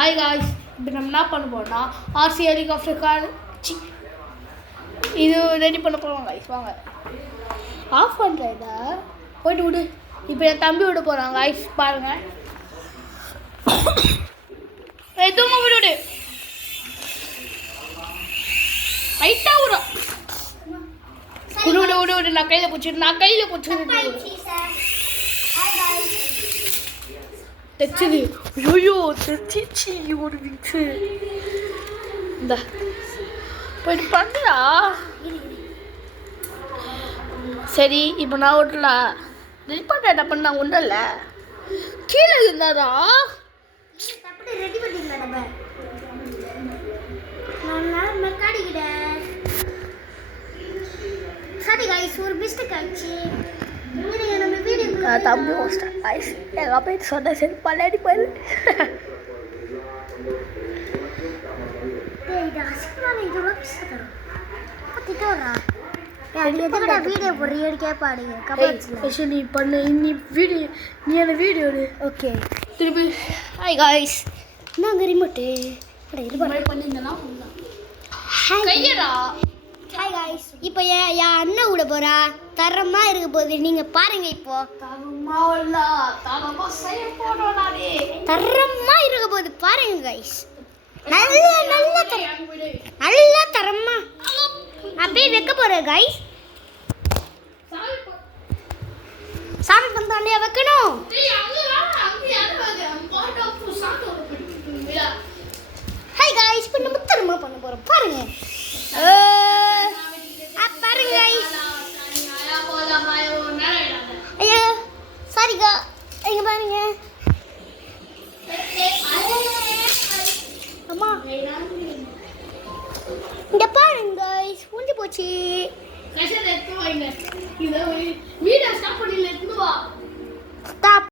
Hi guys, இப்போ நம்ம என்ன பண்ண போறோம்னா ஆர்சி ஹெலிகாப்டர் கார் இது ரெடி பண்ண போறோம் guys. வாங்க ஆஃப் பண்றேடா போய்ட்டு விடு. இப்போ என் தம்பி விட போறான் guys, பாருங்க. எதுவும் விடு ரைட்டா விடு விடு விடு விடு நான் கையில பிடிச்சி தைச்சது. ஐயோ தைச்சிச்சு ஒரு விச்சு இந்த போயிட்டு பண்ணுடா. சரி இப்போ நான் விடலாம் ரெடி பண்ண என்ன பண்ண ஒன்றல கீழே இருந்தாரா ரெடி பண்ணிக்கலாம் நம்ம மெக்கானிக்கிட்டேன். சரி கைஸ், ஒரு மிஸ்டேக் ஆச்சு. நம்ம வீடியோ தம்பி ஹோஸ்டா கைஸ் எங்கள் போயிட்டு சொன்ன சரி பல்லாடி போயிரு. வீடியோ போடுறீங்க கேட்பாடுங்க. நீ பண்ணு நீ வீடியோ நீ அந்த வீடியோ ஓகே திருப்பி. ஹாய் காய்ஸ், நாங்கள் ரிமோட்டு பண்ணியிருந்தேன்னா கையடா. ஹாய் காய்ஸ், இப்போ என் அண்ணன் விட போகிறா தரமா இருக்க போகுது. நீங்கள் பாருங்க, இப்போ தரமா இருக்க போகுது பாருங்க காய்ஸ். நல்லா தரமா அப்படியே வைக்க போகிறேன் காய்ஸ். சாமி பந்தாண்டியா வைக்கணும். ஹாய் காய்ஸ், இப்போ நம்ம தரமா பண்ண போகிறோம் பாருங்க. பாருங்க காய்ஸ். ஐயா சாரிக்கா, இங்க பாருங்க. அம்மா இங்க பாருங்க காய்ஸ், முடிஞ்சு போச்சு. வீடியோ ஸ்டாப் பண்ணி ஸ்டாப்